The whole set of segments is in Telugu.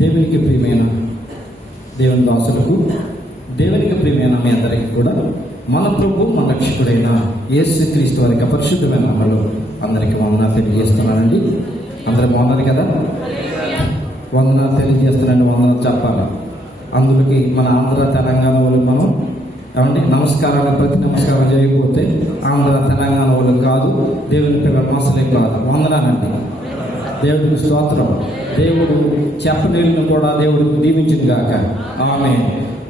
దేవునికి ప్రియమైన దేవుని దాసులకు, దేవునికి ప్రియమైన మీ అందరికీ కూడా మన ప్రభు మన రక్షకుడైన యేసుక్రీస్తు వారి పరిశుద్ధమైన నామములో అందరికీ వందనాలు తెలియజేస్తున్నానండి. అందరూ బాగున్నారు కదా? వందనాలు తెలియజేస్తున్నాను. వందనాలు చెప్పాలి. అందులోకి మన ఆంధ్ర తెలంగాణ వాళ్ళు మనం ఏమంటే నమస్కారాలు, ప్రతి నమస్కారం చేయకపోతే ఆంధ్ర తెలంగాణ వాళ్ళు కాదు, దేవుని పిల్లల మనసులే కాదు. వందనాలండి. దేవుడికి స్తోత్రం. దేవుడు చెప్పలేని కూడా దేవుడికి దీవించింది గాక. ఆమె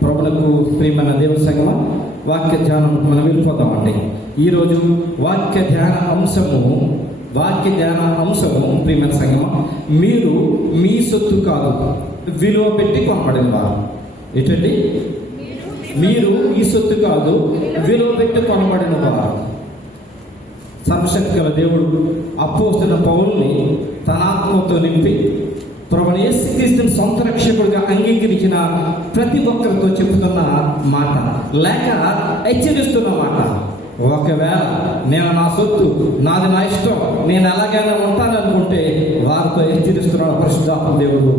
ప్రభులకు ప్రియమైన దేవుని సంగమం, వాక్య ధ్యానం మనం వెళ్ళిపోతామండి. ఈరోజు వాక్య ధ్యాన అంశము ప్రియమైన సంగమం, మీరు మీ సొత్తు కాదు, విలువ పెట్టి కొనబడిన వారు. ఏంటండి? మీరు మీ సొత్తు కాదు, విలువ పెట్టి కొనబడిన వారు. సర్వశక్తి గల దేవుడు అపోస్తలుడైన పౌలుని తన ఆత్మతో నింపి ప్రభువైన యేసుక్రీస్తుని సొంత రక్షకుడిగా అంగీకరించిన ప్రతి ఒక్కరితో చెబుతున్న మాట, లేక హెచ్చరిస్తున్న మాట. ఒకవేళ నేను నా సొత్తు, నాది నా ఇష్టం, నేను ఎలాగైనా ఉంటాననుకుంటే వారితో హెచ్చరిస్తున్నాడు పరిశుద్ధాత్మ దేవుడు.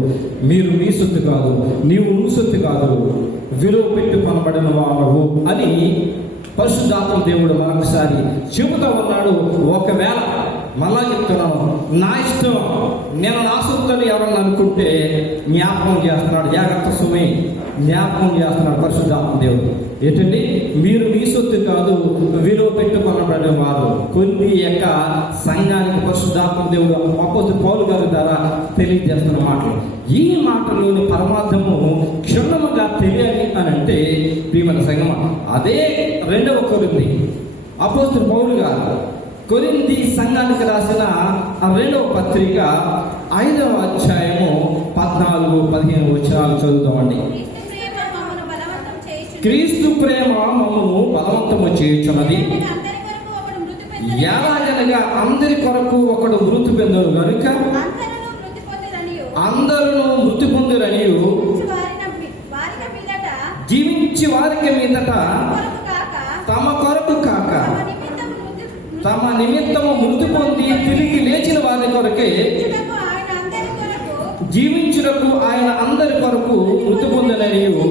మీరు మీ సొత్తు కాదు, నీవు సొత్తు కాదు, విలువ పెట్టి కొనబడిన వాడు అని పరిశుద్ధాత్మ దేవుడు మరొకసారి చెబుతూ ఉన్నాడు. ఒకవేళ మళ్ళా చెప్తున్నాను, నా ఇష్టం, నేను నా సొత్తని ఎవరన్నా అనుకుంటే జ్ఞాపకం చేస్తున్నాడు. జాగ్రత్త సుమే, జ్ఞాపకం చేస్తున్నాడు పరిశుద్ధాత్మ దేవుడు. ఏంటండి? మీరు మీ సొత్తు కాదు, విలువ పెట్టుకొనబడిన వారు. కొన్ని యొక్క సంఘానికి పరిశుద్ధాత్మ దేవుడు అపోస్తలుడు పౌలు గారి ద్వారా తెలియజేస్తున్న మాటలు. ఈ మాటలోని పరమార్థము క్షుణ్ణముగా తెలియాలి అని అంటే ప్రియమైన సంగమం, అదే 2వ కొరింథీ అపోస్తలుడు పౌలు గారు కొరింథీ సంఘానికి రాసిన 2వ పత్రిక 5వ అధ్యాయము 14-15 వచనాలు చదువుతామండి. క్రీస్తు ప్రేమ మమ్మను బలవంతము చేయుచున్నది, ఎలాగనగా అందరి కొరకు ఒకడు మృతి పొందెను గనుక అందరూ మృతి పొందిరనియు, జీవించి వారికి మీదట తమ కొరకు కాక తమ నిమిత్తము మృతి పొంది తిరిగి లేచిన వారి కొరకే జీవించుటకు ఆయన అందరి కొరకు మృతి పొందిననియు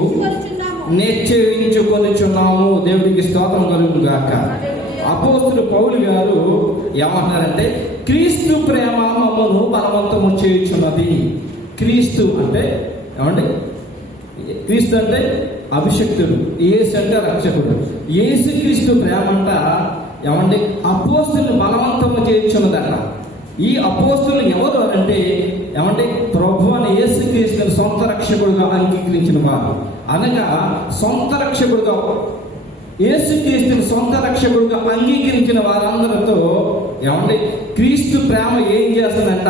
నిశ్చయించుకొనిచున్నాము. దేవుడికి స్తోత్రం కలుగును గాక. అపోస్తలుడు పౌలు గారు ఏమంటారంటే, క్రీస్తు ప్రేమ మమ్మను బలవంతము చేయుచున్నది. క్రీస్తు అంటే ఏమండి? క్రీస్తు అంటే అభిషక్తుడు, యేసు అంటే రక్షకుడు. యేసు క్రీస్తు ప్రేమ అంట ఏమండి? అపోస్తలుని బలవంతము చేయుచున్నదట. ఈ అపోస్తలులు ఎవరు అంటే ఏమంటే ప్రభువైన యేసుక్రీస్తుని సొంత రక్షకుడుగా అంగీకరించిన వారు. అనగా సొంత రక్షకుడుగా యేసుక్రీస్తుని సొంత రక్షకుడుగా అంగీకరించిన వారందరితో ఏమంటే క్రీస్తు ప్రేమ ఏం చేస్తుందంట?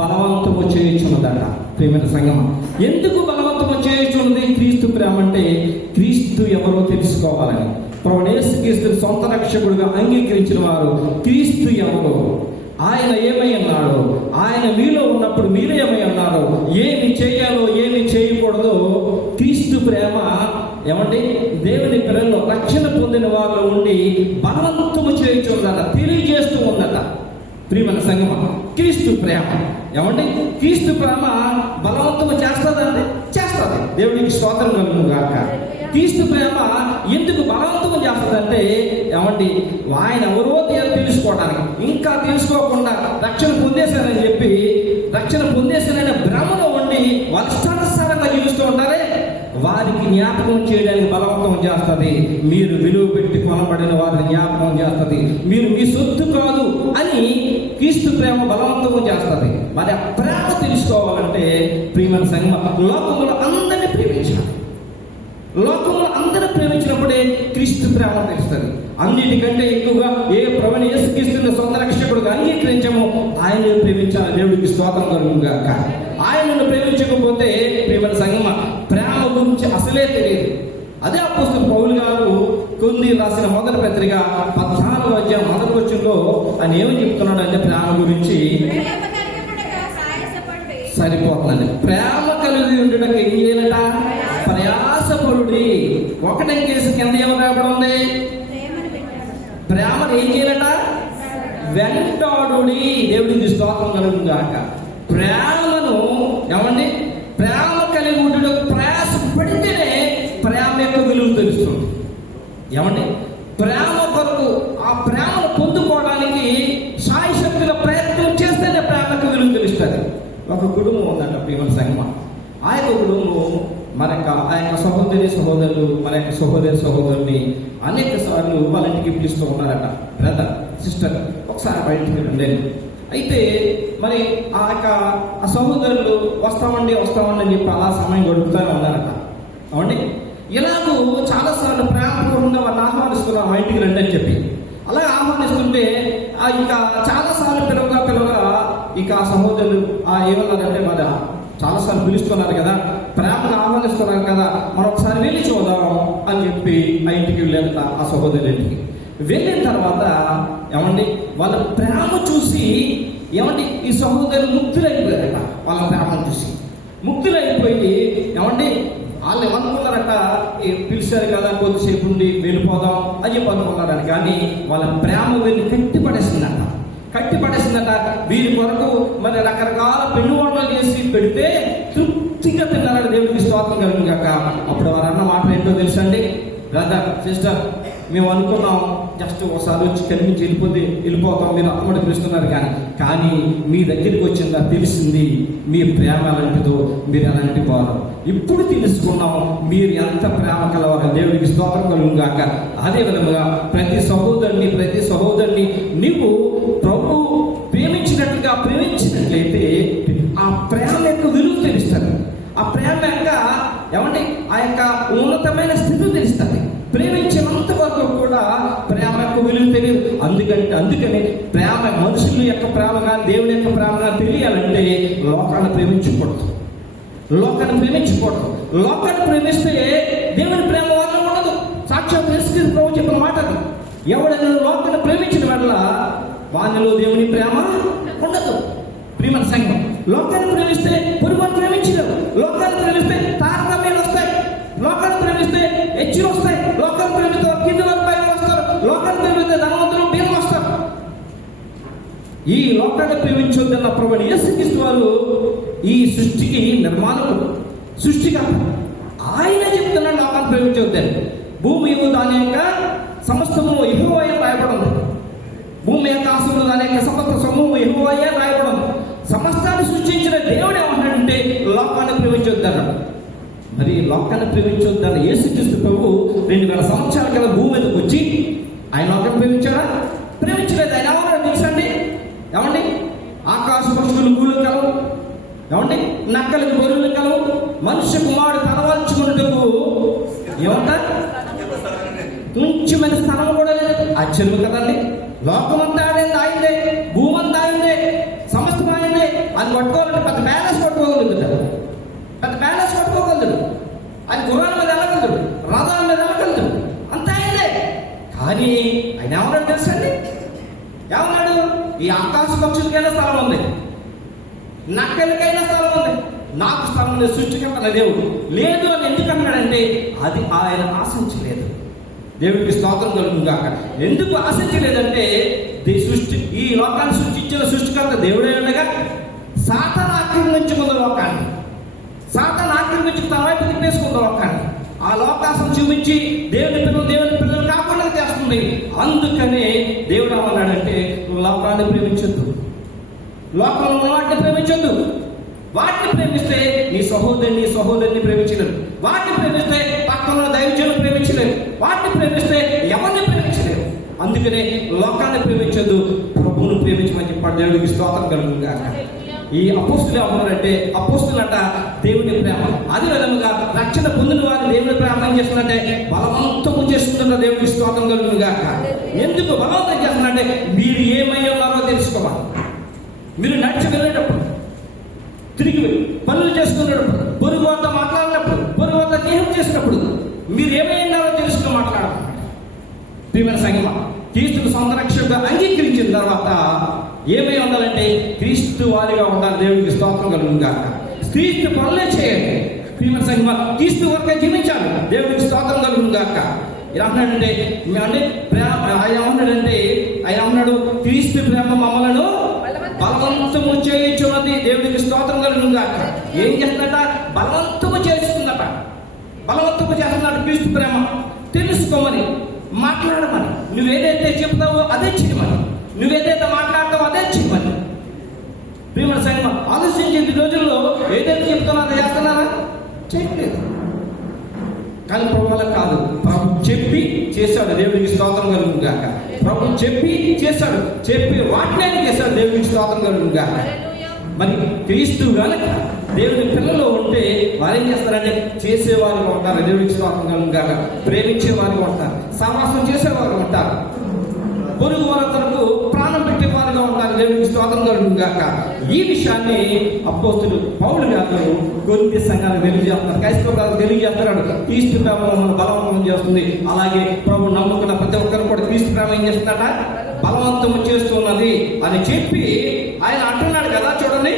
బలవంతము చేయుచున్నదట. ప్రియమైన సంగమం, ఎందుకు బలవంతము చేయుచున్నది క్రీస్తు ప్రేమ అంటే? క్రీస్తు ఎవరో తెలుసుకోవాలని. ప్రభువైన యేసుక్రీస్తుని సొంత రక్షకుడుగా అంగీకరించిన వారు క్రీస్తు ఎవరో, ఆయన ఏమై ఉన్నాడో, ఆయన మీలో ఉన్నప్పుడు మీరు ఏమై ఉన్నారో, ఏమి చేయాలో ఏమి చేయకూడదో క్రీస్తు ప్రేమ ఏమంటే దేవుని పిల్లల్లో రక్షణ పొందిన వాళ్ళు ఉండి బలవంతము చేయించుందట, తెలియజేస్తూ ఉందట. ప్రియమైన సంగమం, క్రీస్తు ప్రేమ ఏమంటే క్రీస్తు ప్రేమ బలవంతము చేస్తుందంటే చేస్తుంది. దేవుడికి స్తోత్రం కలుగును గాక. క్రీస్తు ప్రేమ ఎందుకు బలవంతం చేస్తుందంటే ఏమండి? ఆయన ఎవరో తెలుసుకోవడానికి, ఇంకా తెలుసుకోకుండా రక్షణ పొందేశానని చెప్పి రక్షణ పొందేశానని భ్రమలో ఉండి వాళ్ళ ఇష్టానుసారంగా జీవిస్తూ ఉంటారే, వారికి జ్ఞాపకం చేయడానికి బలవంతం చేస్తుంది. మీరు విలువ పెట్టి కొనబడిన వారిని జ్ఞాపకం చేస్తుంది. మీరు మీ సొత్తు కాదు అని క్రీస్తు ప్రేమ బలవంతం చేస్తుంది. మరి ఆ ప్రేమ తెలుసుకోవాలంటే ప్రియమైన సంగమం, లోకంలో అందరినీ ప్రేమించాలి. లోకంలో అందరూ ప్రేమించినప్పుడే క్రీస్తు ప్రేమ తెలుస్తుంది. అన్నిటికంటే ఎక్కువగా ఏ ప్రభువైన యేసుక్రీస్తుని సొంత రక్షకుడుగా అంగీకరించామో ఆయనను ప్రేమించాలి. దేవుడికి స్తోత్రం కలుగును గాక. ఆయనను ప్రేమించకపోతే ప్రియమైన సంగమం, ప్రేమ గురించి అసలే తెలియదు. అదే అపోస్తలుడు పౌలు గారు కొరింథీ రాసిన మొదటి పత్రిక 14వ అధ్యాయం 1వ వచనంలో ఆయన ఏమని చెప్తున్నాడు అంటే ప్రేమ గురించి సరిపోతుందండి. ప్రేమ కలిగి ఉండడానికి ఏం చేయాలట? ప్రయాసపడుడి. 1 కేసు కింద ఏమని రాబడి ఉంది? ప్రేమను ఏం చేయాలట? వెంటాడుడి. దేవుడికి స్తోత్రం కలుగును గాక. ప్రేమను ఏమండి ప్రేమ కలిగి ఉండడం ప్రయాస పడితేనే ప్రేమ యొక్క విలువ తెలుస్తుంది. ఏమండి, ప్రేమ కొరకు ఆ ప్రేమను పొందుకోవడానికి సాయశక్తిగా ప్రయత్నం చేస్తేనే ప్రేమకు విలువ తెలుస్తుంది. ఒక కుటుంబం ఉందంట ప్రియమైన సంగమా. ఆ యొక్క కుటుంబం ఆ యొక్క సహోదరులు మన యొక్క సహోదరుని అనేక సార్లు వాళ్ళ ఇంటికి పిలుస్తూ ఉన్నారట. బ్రదర్, సిస్టర్, ఒకసారి బయటికి వెళ్ళండి. అయితే మరి ఆ సహోదరులు వస్తామండి అని చెప్పి అలా సమయం గడుపుతూనే ఉన్నారట. అవండి, ఇలాగూ చాలాసార్లు ప్రేమపూర్వకంగా వాళ్ళని ఆహ్వానిస్తున్నారు మా ఇంటికి రండి అని చెప్పి. అలా ఆహ్వానిస్తుంటే ఇంకా చాలాసార్లు పిలవగా ఇక ఆ సహోదరులు ఏమన్నారంటే, మరి చాలాసార్లు పిలుస్తున్నారు కదా, ప్రేమను ఆహ్వానిస్తున్నారు కదా, మరొకసారి వెళ్ళి చూద్దాం అని చెప్పి ఆ ఇంటికి వెళ్ళారట. ఆ సహోదరుల ఇంటికి వెళ్ళిన తర్వాత ఏమండి, వాళ్ళ ప్రేమ చూసి ఏమండి ఈ సహోదరులు ముక్తులైపోయారట. వాళ్ళ ప్రేమను చూసి ముక్తులైపోయి ఏమండి వాళ్ళు ఏమనుకున్నారట, పిలిచారు కదా కొద్దిసేపు ఉండి వెళ్ళిపోదాం అని చెప్పి అనుకున్నారని. కానీ వాళ్ళ ప్రేమ వెళ్ళి కట్టిపడేసిందట. వీరి కొరకు మరి రకరకాల పెళ్లి వంటలు చేసి పెడితే తృప్తిగా తిన్నారట. దేవుడికి స్తోత్రం కలుగును గాక. అప్పుడు వారు అన్న మాట ఏంటో తెలుసా అండి, బ్రదర్, సిస్టర్, మేము అనుకున్నాం జస్ట్ ఒకసారి వచ్చి కనిపించి వెళ్ళిపోతాం, మీరు అమ్మడి పిలుస్తున్నారు కానీ మీ దగ్గరికి వచ్చిందా తెలిసింది మీ ప్రేమ అలాంటిదో, మీరు అలాంటి వారు. ఇప్పుడు తెలుసుకున్నాం మీరు ఎంత ప్రేమ కలవారు. దేవుడికి స్తోత్రం కలుగును గాక. అదే విధంగా ప్రతి సహోదరుని నీవు ప్రభు ప్రేమించినట్లుగా ప్రేమించినట్లయితే ఆ ప్రేమ యొక్క విలువ తెలుస్తుంది. ఆ ప్రేమ యొక్క ఏమంటే ఆ యొక్క ఉన్నతమైన స్థితి తెలుస్తుంది. ప్రేమించినంత వరకు కూడా ప్రేమ యొక్క విలువ తెలియదు. అందుకని ప్రేమ, మనుషుల యొక్క ప్రేమ కానీ దేవుని యొక్క ప్రేమ కానీ తెలియాలంటే లోకాన్ని ప్రేమించకూడదు. లోకాన్ని ప్రేమిస్తే దేవుని ప్రేమ వాళ్ళలో ఉండదు. సాక్షాత్ యేసుక్రీస్తు ప్రభువు చెప్పిన మాట అది. ఎవడైనా లోకాన్ని ప్రేమించిన వల్ల వానిలో దేవుని ప్రేమ ఉండదు. ప్రియమైన సంఘం, లోకాన్ని ప్రేమిస్తే పొరుగును ప్రేమించలేరు. లోకాన్ని ప్రేమిస్తే తారతమ్యాలు వస్తాయి. లోకాన్ని ప్రేమిస్తే హెచ్చులు వస్తాయి. లోకాన్ని ప్రేమిస్తే కింద వరకు పైన వస్తారు. లోకాన్ని ప్రేమిస్తే ధనవంతులు బీదలు వస్తారు. ఈ లోకాన్ని ప్రేమించొద్దన్న ప్రభువు యేసుక్రీస్తు వారు ఈ సృష్టికి నిర్మాణకుడు, సృష్టికర్త. ఆయన చెప్తున్నాడు లోకాన్ని ప్రేమించొద్దని. భూమి దాని యొక్క సమస్తము యెహోవాయే రాయబడింది. భూమి యొక్క ఆశలు దాని యొక్క సమస్త సమూహం యెహోవాయే రాయబడింది. సమస్తాన్ని సృష్టించిన దేవుడు ఏమంటాడంటే లోకాన్ని ప్రేమించొద్దన్నాడు. మరి లోకాన్ని ప్రేమించొద్దన్న యేసుక్రీస్తు ప్రభు 2000 సంవత్సరాల కింద భూమి మీదకి వచ్చి ఆయన లోకాన్ని ప్రేమించాడా? ప్రేమించలేదు. ఆయన ఏమన్నాడు తెలుసండి? ఏమండి, ఆకాశ పక్షులు గూళ్ళు కలవు, ఏమండి నక్కలకు గొర్రెలు కలవు, మనుష్య కుమారుడు తలవాల్చుకున్నట్టుకు ఏమంటారు కొంచెమైన స్థలం కూడా లేదు. ఆశ్చర్యం కదండి. లోకమంతా ఆయనదే, భూమి అంతా ఆయనదే, సమస్తం ఆయనదే. అది పట్టుకోవాలంటే పెద్ద బ్యాలెన్స్ పట్టుకోగలుగుతాడు. అది గుర్రాల మీద వెళ్ళగలుగుతాడు, రథాల మీద వెళ్ళగలుగుతాడు, అంతా ఆయనదే. కానీ ఆయన ఏమన్నాడు తెలుసండి? ఏమన్నాడు? ఈ ఆకాశ పక్షులకైనా స్థలం ఉంది, నక్కలకైనా స్థలం ఉంది, నాకు స్థలం లేదు. సృష్టికర్త దేవుడు లేదు అని ఎందుకన్నాడంటే అది ఆయన ఆశించలేదు. దేవుడికి స్తోత్రం కలుగును గాక. ఎందుకు ఆశించలేదంటే ఈ లోకాన్ని సృష్టించిన సృష్టికర్త దేవుడే ఉండగా సాతాను ఆక్రమించుకున్న లోకాన్ని, సాతాను ఆక్రమించి తన వైపు తిప్పేసుకున్న లోకాన్ని, ఆ లోకాసం చూపించి దేవుని పిల్లలు కాకుండా చేస్తుంది. అందుకనే దేవుడు ఏమన్నాడంటే నువ్వు లోకాన్ని ప్రేమించొద్దు, లోకంలో ఉన్న వాటిని ప్రేమించొద్దు. వాటిని ప్రేమిస్తే నీ సహోదరుని ప్రేమించలేదు. వాటిని ప్రేమిస్తే పక్కన దైవజనులు ప్రేమించలేదు. వాటిని ప్రేమిస్తే ఎవరిని ప్రేమించలేదు. అందుకనే లోకాన్ని ప్రేమించొద్దు, ప్రభువును ప్రేమించమని చెప్పాడు. దేవుడికి స్తోత్రం కలుగును గాక. ఈ అపోస్తులు ఏమన్నారంటే అపోస్తులంట దేవుని ప్రేమ. అదే విధంగా రక్షణ పొందిన వారు దేవుని ప్రేమ ఏం చేస్తుందంటే బలవంతము చేస్తుందంట. దేవుడికి స్తోత్రం కలుగును గాక. ఎందుకు బలవంతం చేస్తుందంటే మీరు ఏమై ఉన్నారో తెలుసుకోవాలి. మీరు నడిచి వెళ్ళేటప్పుడు, తిరిగి పనులు చేసుకునేటప్పుడు, పొరుగు వారితో మాట్లాడినప్పుడు, పొరుగు వారితో స్నేహం చేసినప్పుడు మీరు ఏమైనారో తెలుసుకుని మాట్లాడాలి. ప్రియమైన సంఘమా, క్రీస్తును సొంత రక్షకుగా అంగీకరించిన తర్వాత ఏమై ఉండాలంటే క్రీస్తు వారిగా ఉండాలి. దేవుడికి స్తోత్రం కలుగును గాక. క్రీస్తు పనులే చేయండి. ప్రియమైన సంఘమా, క్రీస్తు వరకే జీవించాలి. దేవుడికి స్తోత్రం కలుగును గాక. ఇలా అన్నాడంటే ఆయన అన్నాడు క్రీస్తు ప్రేమ మమ్మలను బలవంతము చేయుచున్నది. దేవుడికి స్తోత్రం కలుగును గాక. ఏం చేస్తుందట? బలవంతము చేస్తుందట. బలవంతము చేస్తున్నాడు క్రీస్తు ప్రేమ. తెలుసుకోమని, మాట్లాడమని, నువ్వేదైతే చెప్తావో అదే చేయమని, నువ్వేదైతే మాట్లాడతావో అదే చేయమని. ప్రియమైన సంఘం, ఆలోచించే రోజుల్లో ఏదైతే చెప్తానో అది చేస్తున్నారా? చేయట్లేదు. కానీ ప్రభు వల్ల కాదు, ప్రభు చెప్పి చేశాడు. దేవుడికి స్తోత్రం కలుగును గాక. ప్రభు చెప్పి చేశాడు, చెప్పి వాటినే చేశాడు. దేవుడికి స్తోత్రం కలుగును గాక. మరి క్రీస్తు కనుక దేవుడి పిల్లలు ఉంటే వారు ఏం చేస్తారంటే చేసేవారు ఉంటారు. దేవుడికి స్తోత్రం కలుగును గాక. ప్రేమించేవారు ఉంటారు, సమాసం చేసేవారు ఉంటారు, పొరుగు వారి కొరకు ప్రాణం పెట్టేవారుగా ఉంటారు. దేవుడికి స్తోత్రం కలుగును గాక. ఈ విషయాన్ని అపోస్తలుడు పౌలు గారు కొన్ని సంఘాలకు తెలియజేస్తున్నారు, క్రైస్తవులకు తెలియజేస్తున్నాడు. క్రీస్తు ప్రేమ మనల్ని బలవంతం చేస్తుంది. అలాగే ప్రభు నమ్ముకున్న ప్రతి ఒక్కరు కూడా క్రీస్తు ప్రేమ ఏం చేస్తుందట? బలవంతం చేస్తున్నది అని చెప్పి ఆయన అంటున్నాడు కదా. చూడండి,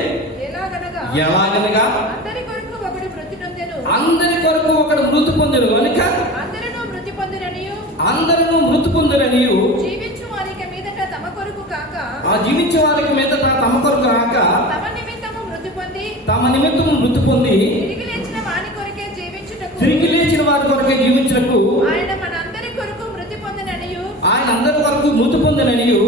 ఎలాగనగా అందరి కొరకు ఒకడు మృతి పొందెను కనుక అందరూ మృతి పొందిరనియు జీవించే వారికి మీదట తమ కొరకు కాక తమ నిమిత్తము మృతి పొంది తిరిగి లేచిన వారి కొరకే జీవించుటకు ఆయన అందరి కొరకు మృతి పొందిననియు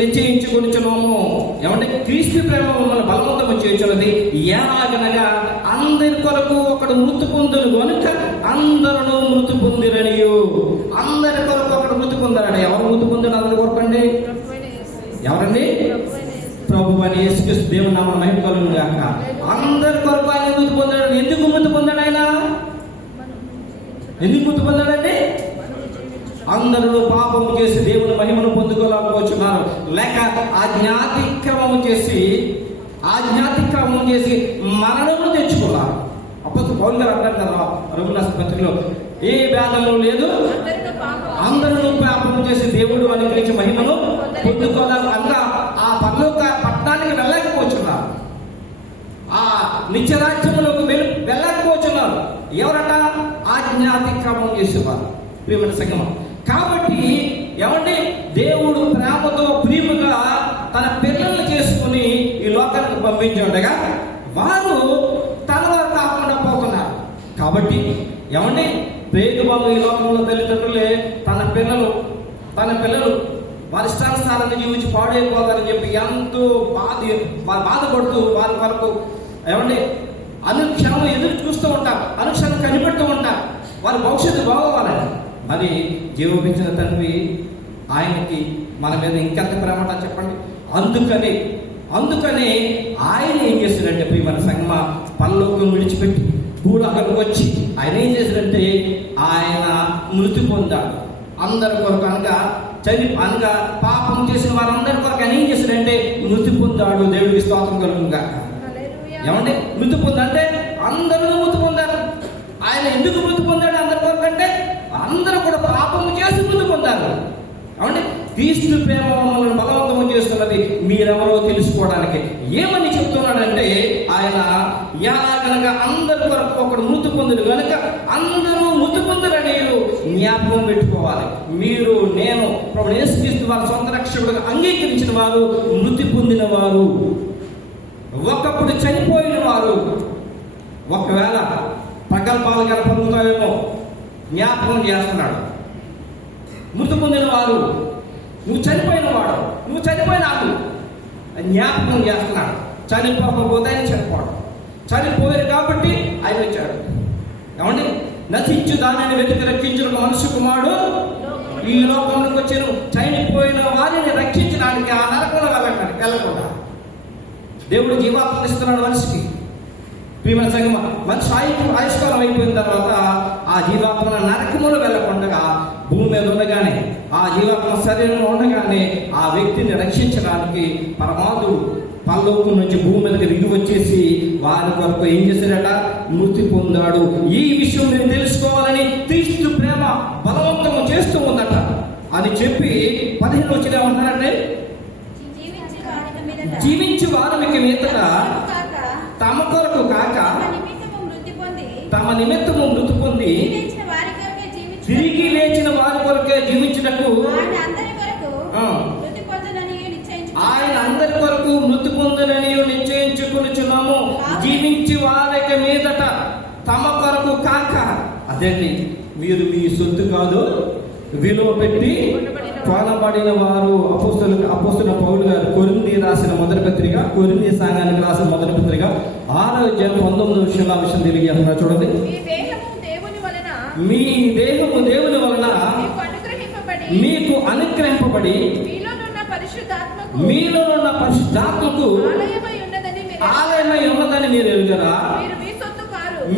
నిశ్చయించుకొనుచున్నాము. ఏమంటే క్రీస్తు ప్రేమ మన బలవంతము చేయుచున్నది. ఎలాగనగా అందరి కొరకు ఒకడు మృతి పొందును కనుక అందరూ మృతి పొందిరనియు. అందరి కొరకు ఒకడు మృతి పొందారని. ఎవరు మృతి పొందాడు అందరి కొరకు అండి? ఎవరండి? ప్రభు అని యేసుక్రీస్తు దేవుని నామమున మహిమ కలుగును గాక. అందరి కొరకు ఆయన మృతి పొందాడు. ఎందుకు మృతి పొందాడు ఆయన? ఎందుకు మృతి పొందాడండి? అందరూ పాపము చేసి దేవుని మహిమను పొందుకోలేకపోతున్నారు, లేక ఆజ్ఞాతిక్రమము చేసి మరణము తెచ్చుకున్నారు. అప్పుడు పౌలు గారు అంటారు కదా రఘునాథ పత్రికలో, ఏ భేదము లేదు, అందరూ పాపము చేసి దేవుడు అనుగ్రహించి మహిమను పొందుకోలేక అనగా ఆ పరలోక పట్టణానికి వెళ్ళలేకపోతున్నారు, ఆ నిత్యరాజ్యములకు వెళ్ళలేకపోతున్నారు. ఎవరట? ఆజ్ఞాతిక్రమం చేసేవారు. ప్రియమైన సంగమం, కాబట్టి ఏమండి దేవుడు ప్రేమతో ప్రియముగా తన పిల్లల్ని చేసుకుని ఈ లోకానికి పంపించుండగా వారు తన వారు కాకుండా పోతున్నారు. కాబట్టి ఏమండి పేదవాళ్ళు ఈ లోకంలో తల్లిదండ్రులే తన పిల్లలు వారి ఇష్టానుసారంగా జీవించి పాడైపోతారని చెప్పి ఎంతో బాధపడుతూ వారి వరకు ఏమండి అనుక్షణం ఎదురు చూస్తూ ఉంటారు, అనుక్షణం కనిపెడుతూ ఉంటారు వారి భవిష్యత్తు బాగోవాలని. మరి జీవపించిన తండ్రి ఆయనకి మన మీద ఇంకెంత ప్రేమట చెప్పండి. అందుకని ఆయన ఏం చేశాడంటే ప్రియమైన సంగమ పరలోకం విడిచిపెట్టి భూలోకానికి వచ్చి ఆయన ఏం చేశాడంటే ఆయన మృతి పొందాడు. అందరి కొరకు అనగా పాపం చేసిన వారందరి కొరకు ఆయన ఏం చేశాడంటే మృతి పొందాడు. దేవుడికి స్తోత్రం కలుగునుగా. ఏమంటే మృతి పొందంటే అందరూ మృతి పొందారు. ఆయన ఎందుకు మృతి పొందాడు అందరి కొరకు అంటే అందరూ కూడా పాపము చేసి మృతి పొందారు. ఏమంటే క్రీస్తు ప్రేమ మమ్మల్ని బలవంతం చేస్తున్నది మీరెవరో తెలుసుకోవడానికి. ఏమని చెప్తున్నాడంటే ఆయన ఎలాగనగా అందరి కొరకు ఒకడు మృతి పొందుడు కనుక అందరూ మృతి పొందురని జ్ఞాపకం పెట్టుకోవాలి. మీరు నేను ప్రభు యేసుక్రీస్తు వారి సొంత రక్షకుడుగా అంగీకరించిన వారు మృతి పొందిన వారు, ఒకప్పుడు చనిపోయిన వారు. ఒకవేళ ప్రగల్భాలు పొందుతావేమో జ్ఞాపకం చేస్తున్నాడు. మృతి పొందిన వారు, నువ్వు చనిపోయిన నాకు జ్ఞాపకం చేస్తున్నాడు. చనిపోకపోతే ఆయన చనిపోయారు కాబట్టి ఆయన వచ్చాడు. ఏమండి నశించు దానిని వెతికి రక్షించిన మనుష్య కుమారుడు ఈ లోకంలోకి వచ్చాను. చనిపోయిన వారిని రక్షించడానికి ఆ నరకంలో వెళ్ళకుండా దేవుడు జీవాత్మ ఇస్తున్నాడు మనిషికి. ప్రియమైన సంగమ మనిషి ఆయుష్కాలం అయిపోయిన తర్వాత ఆ జీవాత్మ నరకములో వెళ్ళకుండా భూమి మీద ఉండగానే ఆ జీవాత్మ శరీరంలో ఉండగానే ఆ వ్యక్తిని రక్షించడానికి పరమాత్ముడు పరలోకం నుంచి భూమి మీదకి దిగి వచ్చేసి వారి కొరకు ఏం చేశాడట? మృతి పొందాడు. ఈ విషయం నేను తెలుసుకోవాలని క్రీస్తు ప్రేమ బలవంతము చేస్తూ ఉందట అని చెప్పి 15 వచ్చిన ఏమంటారంటే జీవించు వారి మీదట తమ కొరకు కాక తమ నిమిత్తము మృతి పొంది తిరిగి లేచిన వారి కొరకే జీవించుటకు ఆయన అందరి కొరకు మృతి పొందునని నిశ్చయించుకొనుచున్నాము. జీవించి వారికి మీదట తమ కొరకు కాక. అదండి, మీరు మీ సొత్తు కాదు, విలువ పెట్టి కొనబడిన వారు. అపోస్తలుడైన పౌలు గారు కొరింథీ రాసిన మొదటి పత్రిక, కొరింథీ సంఘానికి రాసిన మొదటి పత్రిక 6వ అధ్యాయం 19వ విషయం తిరిగి అంటున్నారు. చూడండి, మీ దేహము దేవుని వలన మీకు అనుగ్రహింపబడి మీలో ఉన్న పరిశుద్ధాత్మకు ఆలయమై ఉన్నదని మీరు ఎరుగరా?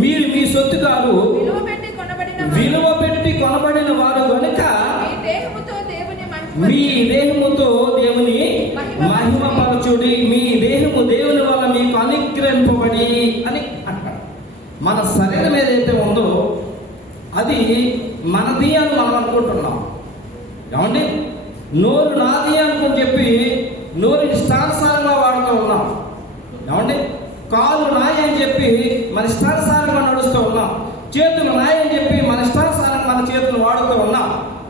మీరు మీ సొత్తు కాదు, విలువ పెట్టి కొనబడిన వారు కనుక మీ దేహముతో దేవుని మహిమపరచుడి. మీ దేహము దేవుని వల్ల మీకు అనుగ్రహింపబడి అని అంటారు. మన శరీరం ఏదైతే ఉందో అది మనది అని మనం అనుకుంటున్నాం. ఏమండి, నోరు నాది అనుకుని చెప్పి నోరు ఇష్టానుసారంగా వాడుతూ ఉన్నాం. ఏమండి, కాళ్ళు నాయ అని చెప్పి మన ఇష్టానుసారంగా నడుస్తూ ఉన్నాం. చేతులు నాయ అని చెప్పి మన ఇష్టానుసారంగా మన చేతులు వాడుతూ ఉన్నాం.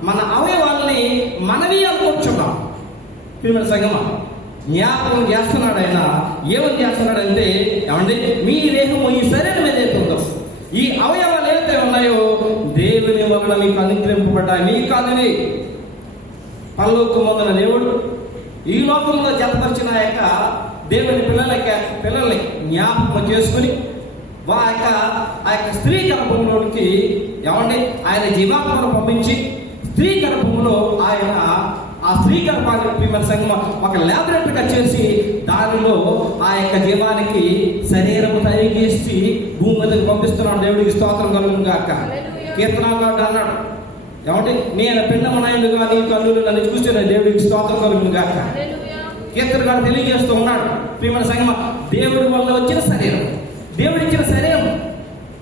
మన అవయవాల్ని మనవి అనుకుంటున్నాం. ప్రియమైన సంగమా, జ్ఞాపకం చేస్తున్నాడు ఆయన. ఏమని చేస్తున్నాడంటే, ఏమండి, మీ దేహము ఈ శరీరం ఏదైతే ఉందో, ఈ అవయవాలు ఏవైతే ఉన్నాయో దేవుని వలన మీకు అనుగ్రహింపబడ్డాయి. మీ కాదువి పరలోకమందున దేవుడు ఈ లోకంలో జతపరిచిన యొక్క దేవుని పిల్లల్ని జ్ఞాపకం చేసుకుని ఆ యొక్క స్త్రీ గర్భంలోనికి ఏమండి ఆయన జీవాత్మను పంపించి స్త్రీ గర్భంలో ఆయన ఆ స్త్రీ గర్భానికి ప్రియమైన సంగమం ఒక ల్యాబొరేటరీగా చేసి దానిలో ఆ యొక్క జీవానికి శరీరం తయారు చేసి భూమి మీదకి పంపిస్తున్నాడు. దేవుడికి స్తోత్రం కలుగును గాక. కీర్తనాకారుడు అన్నాడు, ఏమంటే నేను పిండమనైనగా నీ కన్నులు నన్ను చూసిన దేవుడికి స్తోత్రం కలుగును గాక. కీర్తనకారుడు తెలియజేస్తూ ఉన్నాడు, ప్రియమైన సంగమం దేవుడి వల్ల వచ్చిన శరీరం, దేవుడిచ్చిన శరీరం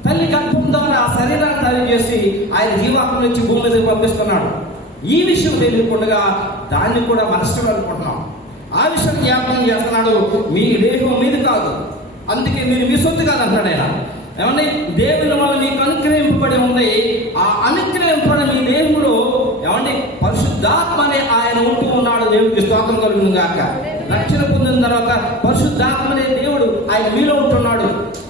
తల్లి గర్భం ద్వారా ఆ శరీరాన్ని తయారు చేసి ఆయన జీవాత్మ నుంచి భూమి మీదకి పంపిస్తున్నాడు. ఈ విషయం తెలియకుండా దాన్ని కూడా మనసులో అనుకుంటున్నాం. ఆ విషయం జ్ఞాపకం చేస్తున్నాడు. మీ దేహం మీది కాదు, అందుకే మీరు మీ సొత్తు కాదు అంటాడు ఆయన. ఏమండి, దేవుని వల్ల మీకు అనుగ్రహింపబడి ఉంది. ఆ అనుగ్రహింపబడి మీ దేవుడు ఏమండి పరిశుద్ధాత్మ అనే ఆయన ఉంటూ ఉన్నాడు. దేవుడికి స్తోత్రం కలుగును గాక. రక్షణ పొందిన తర్వాత పరిశుద్ధాత్మ అనే దేవుడు ఆయన మీలో ఉంటున్నాడు.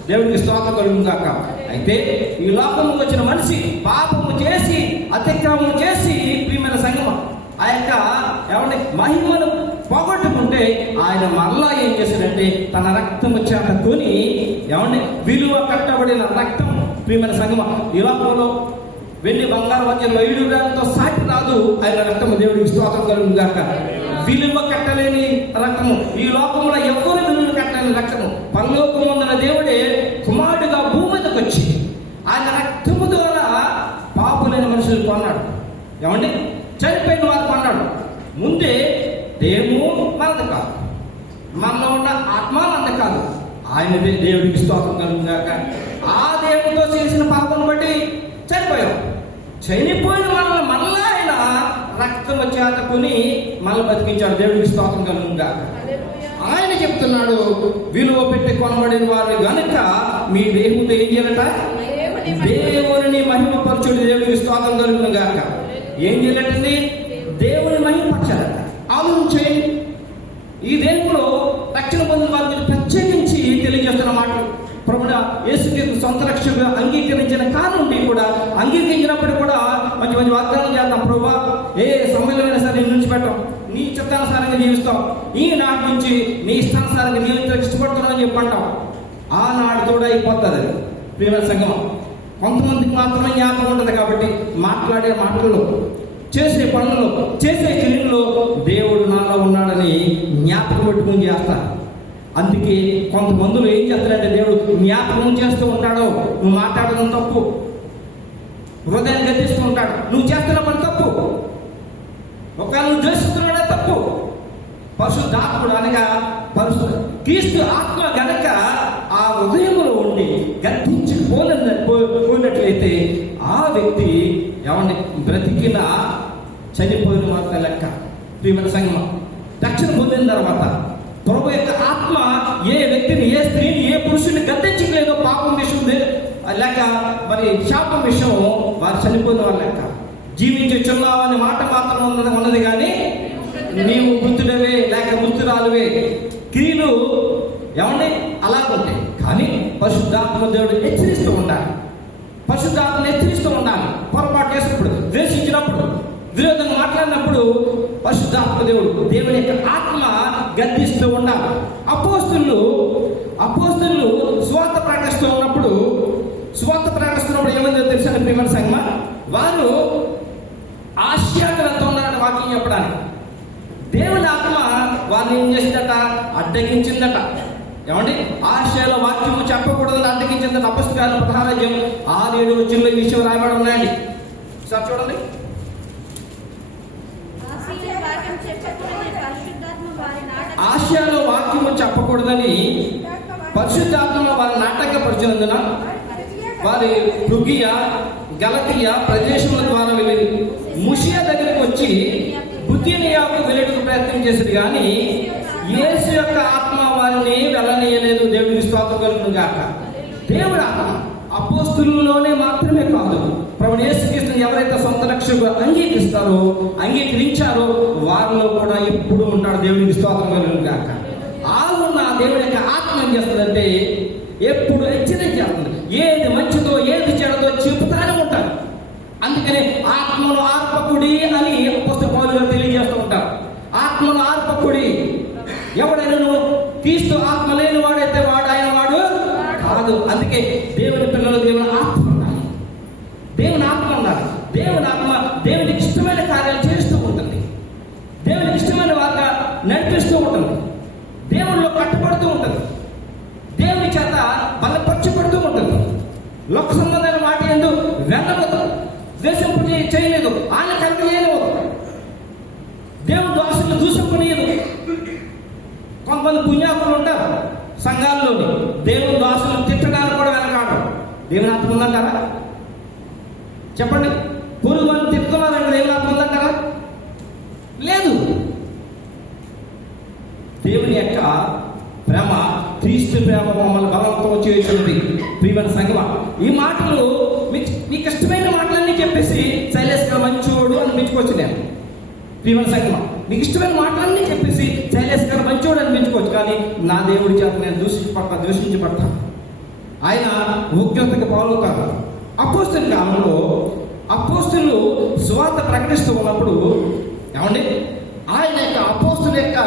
దేవుడికి స్తోత్రం కలుగును గాక. అయితే ఈ లోకంలో వచ్చిన మనిషి పాపము చేసి అతిక్రమం చేసి ప్రియమైన సంగమం ఆ యొక్క ఏమంటే మహిమను పోగొట్టుకుంటే ఆయన మళ్ళా ఏం చేశాడంటే తన రక్తము చేత కొని ఏమంటే విలువ కట్టబడిన రక్తం ప్రియమైన సంగమం ఈ లోకంలో వెండి బంగారు వచ్చిన వైడూర్యాలతో సాటి రాదు ఆయన రక్తము. దేవుడికి స్తోత్రం కలుగును గాక. విలువ కట్టలేని రక్తము, ఈ లోకంలో ఎవరు విలువ కట్టలేని రక్తము పరలోకమందున దేవుడే కుమారుడిగా భూమి మీదకి వచ్చి ఆయన రక్తము ద్వారా పాపులైన మనుషులు కొన్నాడు. ఏమండి, చనిపోయిన వారు కొన్నాడు. ముందే దేహము మనది కాదు, మనలో ఉన్న ఆత్మ మనది కాదు, ఆయనదే. దేవుడికి స్తోత్రం కలుగును గాక. ఆ దేవుడితో చేసిన పాపను బట్టి చనిపోయాం. చనిపోయిన మనల్ని మళ్ళా ఆయన రక్తం చేత కొని మళ్ళీ బతికించాడు. దేవుడికి స్తోత్రం కలుగును గాక. ఆయన చెప్తున్నాడు, విలువ పెట్టి కొనబడిన వారు గనుక మీ దేహంతో ఏం చేయాలట? దేవుని మహిమపరచుడు. దేవుడికి స్తోత్రం కలుగును గాక. ఏం చేయాలండి? దేవుని మహిమపరచాలట. ఆలోచించండి, ఈ దేహంలో రక్షణ పొందిన వారి గురించి ప్రత్యేకించి తెలియజేస్తున్న మాటలు ప్రభుత్వ యేసుక్రీస్తు సొంత రక్షకుగా అంగీకరించిన కానుండి కూడా అంగీకరించినప్పుడు కూడా మంచి మంచి వాగ్దానం చేద్దాం. ప్రభువా, ఏ సమయంలో సరే నేను నుంచి పెట్టాం, నీ చిత్తానుసారంగా జీవిస్తాం, ఈనాటి నుంచి నీ ఇష్టానుసారంగా జీవితం ఇష్టపడుతున్నావు అని చెప్పంటాం. ఆనాడు కూడా అయిపోతుంది అది. ప్రియమైన సంగమం కొంతమందికి మాత్రమే జ్ఞాపకం ఉంటుంది కాబట్టి మాట్లాడే మాటల్లో, చేసే పనుల్లో, చేసే క్రియల్లో దేవుడు నాలో ఉన్నాడని జ్ఞాపకం పెట్టుకుని చేస్తారు. అందుకే కొంతమందులు ఏం చేస్తారంటే దేవుడు జ్ఞాపకం చేస్తూ ఉంటాడు, నువ్వు మాట్లాడడం తప్పు, హృదయాన్ని గద్దిస్తూ ఉంటాడు, నువ్వు చేస్తున్న పని తప్పు, ఒకవేళ నువ్వు ద్వేషిస్తున్నాడే తప్పు. పరిశుద్ధాత్ముడు అనగా క్రీస్తు ఆత్మ గనక ఆ హృదయంలో ఉండి గద్దించిపోయినట్లయితే ఆ వ్యక్తి ఎవరిని బ్రతికిన చనిపోయిన వార్త లెక్క. ప్రియమైన సంగమం రక్షణ పొందిన తర్వాత ప్రభు యొక్క ఆత్మ ఏ వ్యక్తిని, ఏ స్త్రీని, ఏ పురుషుని గద్దించలేదో పాపం విషయం లేక మరి శాపం విషయం వారు చనిపోయిన వారి లెక్క. జీవించుచున్నావు అనే మాట మాత్రం ఉన్నది కానీ నీవు మృతుడవే లేక మృతురాలువే క్రియలు ఏమండి అలాగుంటాయి. కానీ పరిశుద్ధాత్మ దేవుడు హెచ్చరిస్తూ ఉండాలి. పరిశుద్ధాత్మను హెచ్చరిస్తూ ఉండాలి. పొరపాటు చేసినప్పుడు, ద్వేషించినప్పుడు, విరోధంగా మాట్లాడినప్పుడు పరిశుద్ధాత్మ దేవుని యొక్క ఆత్మ గద్దిస్తూ ఉండాలి. అపోస్తలులు సువార్త ప్రకటిస్తున్నప్పుడు ఏమైందో తెలుసా ప్రియమైన సంగమా? వారు ఆసియాకు వెళ్తూ ఉన్నారని వాక్యం చెప్పడానికి దేవుని ఆత్మ వారిని ఏం చేసిందట? అడ్డగించిందట. ఏమండి? ఆసియాలో వాక్యము చెప్పకూడదని అడ్డగించిందట. అపొస్తలుల 16 వచ్చిన ఈ విషయం రాయబడి ఉన్నాయండి. సార్ చూడండి. ఆసియాలో వాక్యము చెప్పకూడదని పరిశుద్ధాత్మ వారి నాటకపరిచినందున వారి ఫ్రుగియా, గలతీయ ప్రదేశముల ద్వారా వెళ్ళి ముషియా దగ్గరికి వచ్చి బుతినియాకు వెళ్ళేందుకు ప్రయత్నం చేసేది, కానీ యేసు యొక్క ఆత్మ వారిని వెళ్ళనీయలేదు. దేవుడికి స్తోత్రం కలుగును గాక. దేవుడు ఆత్మ అపోస్తలులోనే మాత్రమే కాదు, ప్రభువు యేసుక్రీస్తుని ఎవరైతే సొంత రక్షకుగా అంగీకరించారో వారిలో కూడా ఎప్పుడు ఉంటాడు. దేవుడికి స్తోత్రం కలుగును గాక. ఆవున్న దేవుడి యొక్క ఆత్మ ఏం చేస్తుందంటే ఎప్పుడు హెచ్చరిక చేస్తుంది. ఏది మంచిదో ఏది చెడదో చెబుతానే ఉంటారు. అందుకనే ఆత్మను ఆర్పకుడి అని అపోస్తలుడు పౌలు గారు తెలియజేస్తూ ఉంటారు. ఆత్మను ఆర్పకుడి. ఎవడైనా క్రీస్తు ఆత్మ లేని వాడైతే వాడు ఆయన వాడు కాదు. అందుకే దేవుని పిల్లలు దేవుని ఆత్మ ఉండాలి. దేవుని ఆత్మ ఉండాలి. దేవుని ఆత్మ దేవునికి ఇష్టమైన కార్యాలు చేస్తూ ఉంటుంది. దేవునికి ఇష్టమైన వారిగా నడిపిస్తూ ఉంటుంది. దేవునిలో కట్టుబడుతూ ఉంటుంది. దేవుని చేత బలపరచబడుతూ ఉంటుంది. లోక సంబంధమైన వాటి యందు వెళ్ళవద్దు, ద్వేషింపు చేయలేదు, ఆయన కనుక చేయలేదు. దేవుడు దోషులు దూసుకునేది. కొంతమంది పుణ్యాత్ములు ఉంటారు సంఘాల్లోని, దేవుని దోషులను తిట్టడానికి కూడా వెనకాడరు. దేవుని ఆత్మ ఉందంటారా? చెప్పండి. పురుగు అని తిట్టుతున్నారంటే దేవుని ఆత్మ ఉందంటారా? లేదు. దేవుని యొక్క ప్రేమ, క్రీస్తు ప్రేమ మమ్మల్ని బలంతో చేయుచున్నది. ప్రియమైన సంగమా, ఈ మాటలు మీకు ఇష్టమైన మాటలన్నీ చెప్పేసి శైలేష్ గారు మంచోడు అనిపించుకోవచ్చు. నేను ప్రియమైన సంగమా, మీకు ఇష్టమైన మాటలన్నీ చెప్పేసి శైలేష్ గారు మంచోడు అనిపించుకోవచ్చు. కానీ నా దేవుడి చేత నేను దూషించబడతా. ఆయన ఉగ్రతకు పాల్గొతారు. అపోస్తలుల కాలంలో అపోస్తలులు సువార్త ప్రకటిస్తూ ఉన్నప్పుడు ఏమండి, ఆయన యొక్క అపోస్తలుల యొక్క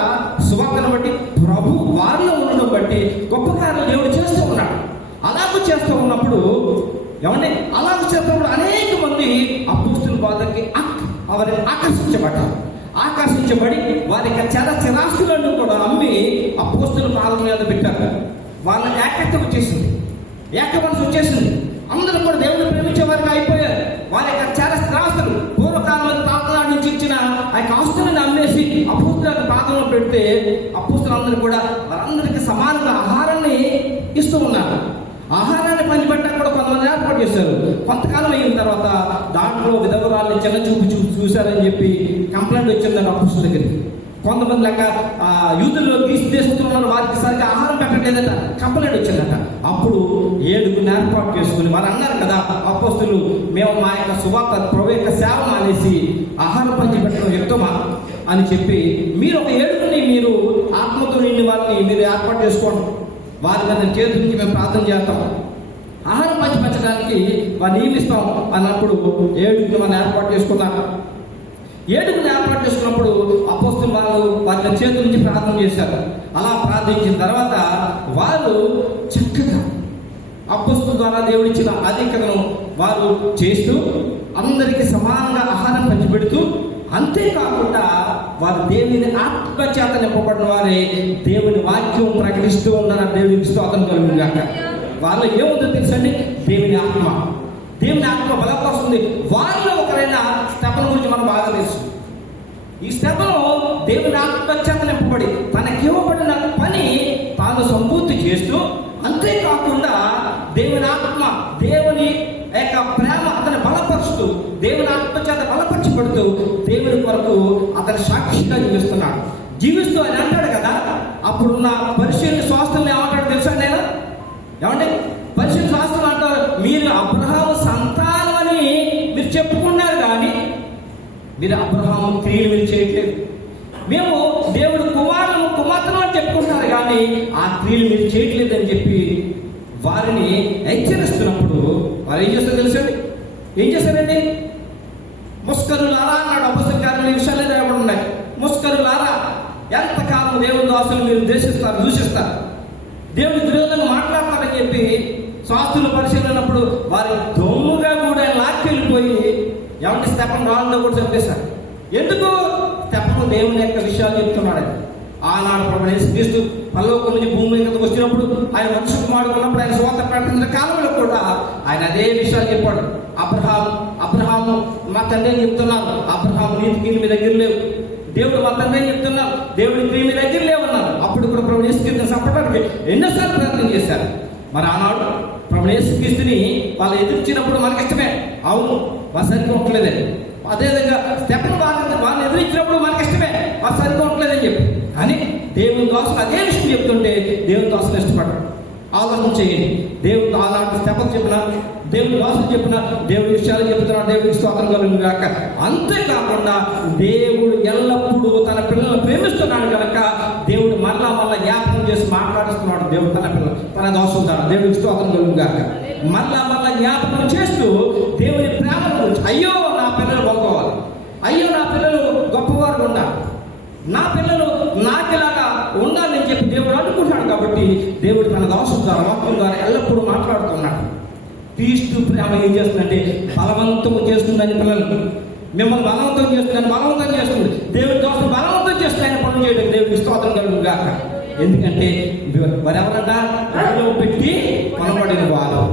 సువార్తను బట్టి ప్రభు వారిలో ఉండడం బట్టి గొప్ప కార్యాలు దేవుడు చేస్తూ ఉన్నాడు. అలాగూ చేస్తూ ఉన్నప్పుడు ఏమండి, అలాగూ చేస్తున్నప్పుడు అనేక మంది అపోస్తలుల బాధకి ఆకర్షించబడి వారి యొక్క చిరాస్తులను కూడా అమ్మి అపోస్తలుల పాదం మీద పెట్టారు. వాళ్ళ ఏకత్వం మనసు వచ్చేసింది. అందరూ కూడా దేవుని ప్రేమించే వారికి అయిపోయారు. వారి యొక్క చిరాస్తులు పూర్వకాలంలో తాతల నుంచి ఇచ్చిన ఆ యొక్క ఆస్తులను అమ్మేసి అపోస్తలుల పాదంలో పెడితే అపోస్తలులందరూ కూడా వారందరికీ సమానంగా ఆహారాన్ని ఇస్తూ ఉన్నారు. ఆహారాన్ని పంచిపెట్టడానికి కూడా కొంతమంది ఏర్పాటు చేశారు. కొంతకాలం అయిన తర్వాత దాంట్లో విధవరాల్ని చిన్న చూశారని చెప్పి కంప్లైంట్ వచ్చిందంట అపోస్తలుల దగ్గరికి. కొంతమంది లెక్క యూదుల్లో తీసుకున్నారు, వారికి సరిగ్గా ఆహారం పెట్టలేదట, కంప్లైంట్ వచ్చిందట. అప్పుడు 7 ఏర్పాటు చేసుకుని వారు అన్నారు కదా, అపోస్తలులు మేము మా యొక్క సువార్త ప్రభు యొక్క సేవ మానేసి ఆహారం పంచి పెట్టడం యుక్తమా అని చెప్పి మీరు ఒక 7 మీరు ఆత్మతో నిండి వారిని మీరు ఏర్పాటు చేసుకోండి, వారి మీద చేతి నుంచి మేము ప్రార్థన చేస్తాం, ఆహారం పంచడానికి వారిని నియమిస్తాం అన్నప్పుడు 7 మనం ఏర్పాటు చేసుకున్నాం. 7 ఏర్పాటు చేసుకున్నప్పుడు అపోస్తలులు వారి చేతుల నుంచి ప్రార్థన చేశారు. అలా ప్రార్థించిన తర్వాత వారు చక్కగా అపోస్తలుల ద్వారా దేవుడిచ్చిన అధికతను వారు చేస్తూ అందరికీ సమానంగా ఆహారం పంచిపెడుతూ, అంతేకాకుండా వారు దేవుని ఆత్మ చేత నింపబడిన వారే దేవుని వాక్యం ప్రకటిస్తూ ఉన్నారు. దేవునికి స్తోత్రం కలుగును గాక. వాళ్ళు ఏముందో తెలుసండి, దేవుని ఆత్మ బలపరుస్తుంది. వారిలో ఒకరైనా స్తెఫను గురించి మనకు బాగా తెలుసు. ఈ స్తెఫను దేవుని ఆత్మ చేత నింపబడి తనకి ఇవ్వబడిన పని తాను సంపూర్తి చేస్తూ, అంతేకాకుండా దేవుని ఆత్మ దేవుని యొక్క ప్రేమ అతను బలపరుస్తూ, దేవుని ఆత్మ చేత బలపరచబడుతూ దేవుని కొరకు అతను సాక్షిగా జీవిస్తూ ఆయన అంటాడు కదా. అప్పుడున్న పరిశీలన శాస్త్రం ఏమంటాడు తెలుసా? నేను ఏమంటే పరిశీలన శాస్త్రం అంటారు, మీరు అబ్రహాము సంతానం అని మీరు చెప్పుకున్నారు, కానీ మీరు అబ్రహాము క్రియలు మీరు చేయట్లేదు. మేము దేవుడు కుమారులను కుమార్తెను అని చెప్పుకుంటారు, కానీ ఆ క్రియలు మీరు చేయట్లేదని చెప్పి వారిని హెచ్చరిస్తున్నప్పుడు వారు ఏం చేస్తారో తెలుసండి? ఏం చేశారండి? ముస్కరులారా అన్నాడు. అపొస్తలుల కార్యాలు ఈ విషయాలు రాయబడి ఉన్నాయి. ముస్కరులారా, ఎంతకాలం దేవుని దాసులు మీరు ద్వేషిస్తారు, దూషిస్తారు, దేవుని విరోధంగా మాట్లాడతారని చెప్పి శాస్త్రులు పరిశీలనప్పుడు వారి దొమ్ముగా కూడా లాక్కెళ్ళిపోయి ఎవరి స్తెఫను రాళ్ళతో కూడా చంపేశారు. ఎందుకు? స్తెఫను దేవుని యొక్క విషయాలు చెప్తున్నాడు. ఆనాడు ప్రభు యేసుక్రీస్తు పరలోకం నుంచి భూమి మీదకి వచ్చినప్పుడు, ఆయన మనుషు కుమారుడున్నప్పుడు, ఆయన స్వార్థ ప్రకటించిన కాలంలో కూడా ఆయన అదే విషయాలు చెప్పాడు. అబ్రహాము మా తండ్రి అని చెప్తున్నాను, అబ్రహాము నీతి క్రియలు మీ దగ్గర లేవు. దేవుడు మా తండ్రి అని చెప్తున్నాను, దేవుడి క్రియ మీ దగ్గర లేవన్నారు. అప్పుడు కూడా ప్రభు యేసుక్రీస్తుని చంపడానికి ఎన్నోసార్లు ప్రయత్నం చేశారు. మరి ఆనాడు ప్రభు యేసుక్రీస్తుని వాళ్ళు ఎదిరించినప్పుడు మనకి ఇష్టమే, అవును వారు సరిగ్గా ఉండలేదని. అదేవిధంగా స్టెఫను వాళ్ళని ఎదిరించినప్పుడు మనకి ఇష్టమే, వారు సరిగ్గా ఉండలేదని చెప్పి. కానీ దేవుని దాసులు అదే విషయం చెప్తుంటే దేవుని దాసులు ఇష్టపడరు. ఆలోచన చేయండి. దేవుడు అలాంటి స్టెఫను చెప్పిన, దేవుని దాసులు చెప్పిన, దేవుడి విషయాలు చెప్తున్నాడు. దేవుడికి స్తోత్రం కలుగును గాక. అంతేకాకుండా దేవుడు ఎల్లప్పుడూ తన పిల్లలను ప్రేమిస్తున్నాడు కనుక దేవుడు మరలా జ్ఞాపకం చేసి మాట్లాడుతున్నాడు. దేవుడు తన దాసులు దేవుడికి స్తోత్రం కలుగును గాక. మరలా జ్ఞాపకం చేస్తూ దేవుని ప్రేమ గురించి, అయ్యో నా పిల్లలు గొప్పవారు, అయ్యో నా పిల్లలు గొప్పవారు ఉండాలి, నా పిల్లలు నాకులాగా ఉండాలని చెప్పి దేవుడు అనుకుంటున్నాడు. కాబట్టి దేవుడు తన దాసుల ద్వారా, వాక్యం ద్వారా ఎల్లప్పుడూ మాట్లాడుతున్నాడు. క్రీస్తు ప్రేమ ఏం చేస్తుందంటే బలవంతం చేస్తుందని పిల్లలు మిమ్మల్ని బలవంతం చేస్తుంది. దేవుడి దాసులు బలవంతం చేస్తే ఆయన పనులు చేయడం దేవుడికి స్తోత్రం కలుగును గాక. ఎందుకంటే మరి ఎవరంట? విలువ పెట్టి కొనబడిన వారు.